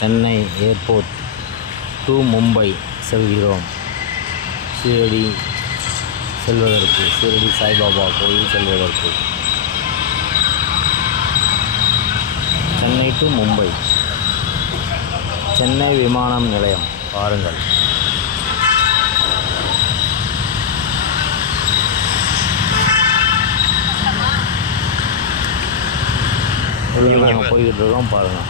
Chennai airport to Mumbai செல்கிறோம். ஷீரடி செல்வதற்கு ஷீரடி சாய்பாபா கோயில் செல்வதற்கு. சென்னை டு மும்பை. சென்னை விமானம் நிலையம் பாருங்கள். நாங்கள் போய்கிட்டு இருக்கோம் பாருங்கள்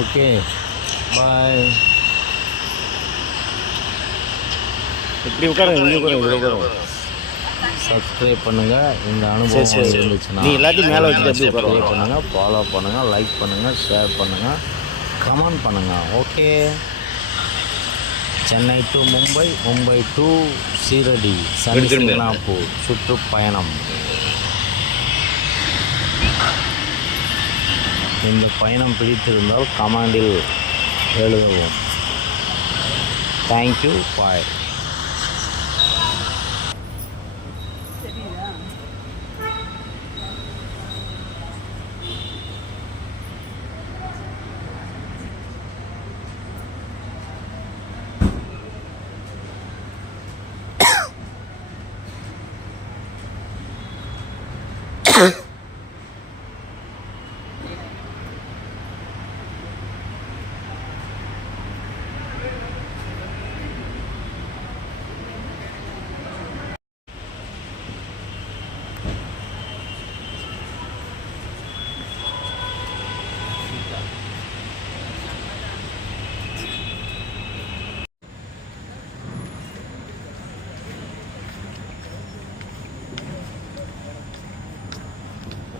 ஓகே பாய் இப்படி உட்காருங்க இங்கே உட்காருங்க இதில் உட்காருங்க. சப்ஸ்கிரைப் பண்ணுங்க. இந்த அனுபவம். இருந்துச்சுன்னா நீ எல்லாத்தையும் மேல வச்சுட்டு அப்படியே. சப்ஸ்கிரைப் பண்ணுங்க ஃபாலோ பண்ணுங்க லைக் பண்ணுங்க ஷேர் பண்ணுங்க கமெண்ட் பண்ணுங்க. Okay Chennai to Mumbai Mumbai to Shirdi Shani திரும்ப, திரும்ப. சிங்கனாப்பூர் சுற்றுப்பயணம். இந்த பயணம் பிடித்திருந்தால் கமாண்டில் எழுதவும். தேங்க்யூ பாய்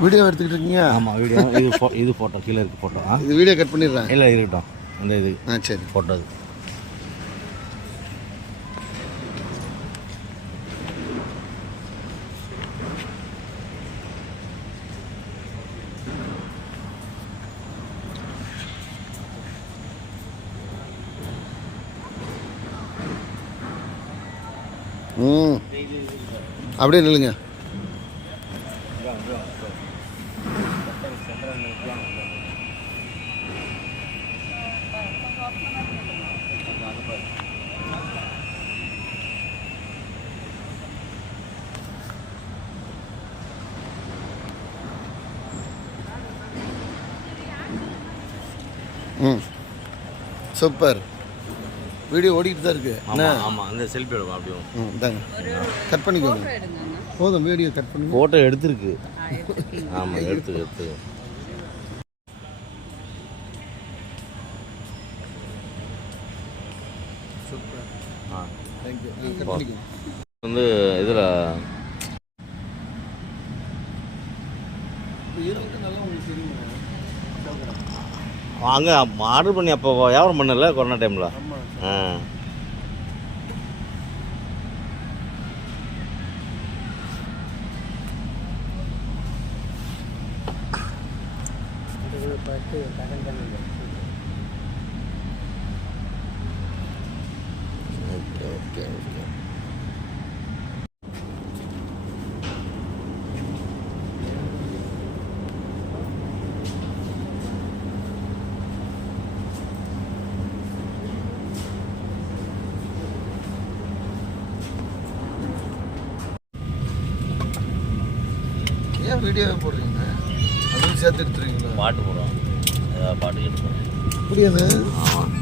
வீடியோ எடுத்துக்கிட்டு இருக்கீங்க? ஆமாம் வீடியோ. இது ஃபோ- இது ஃபோட்டோ கீழே இருக்கு ஃபோட்டோ ஆ? இது வீடியோ கட் பண்ணிடுறேன். இல்லை இருக்கட்டும். அந்த இது. ஆ சரி. ஃபோட்டோ இது. ம். அப்படியே நில்லுங்க. ம். சூப்பர். வீடியோ ஓடிக்கிட்டு தான் இருக்கு. என்ன? ஆமாம் ஆமாம் அந்த செல்ஃபி எடுக்கும் அப்படியும் ம் இந்தாங்க. கட் பண்ணிக்கோங்க. போதும் வீடியோ கட் பண்ணுங்க ஃபோட்டோ எடுத்திருக்கு. ஆமாம் எடுத்து எடுத்து. ஆ. தேங்க்யூ கட் பண்ணிக்கோங்க. வந்து இதில் நல்லா உங்களுக்கு தெரியுமா? அங்கே ஆர்டர் பண்ணி அப்போ வியாபாரம் பண்ணல கொரோனா டைமில் ஆ. Okay okay. ஏன் வீடியோவே போடுறீங்க? அதுவும் சேர்த்து எடுத்துருவீங்களா? பாட்டு போடுவோம். ஏதாவது பாட்டு கேட்டு புரியுது. ஆமாம்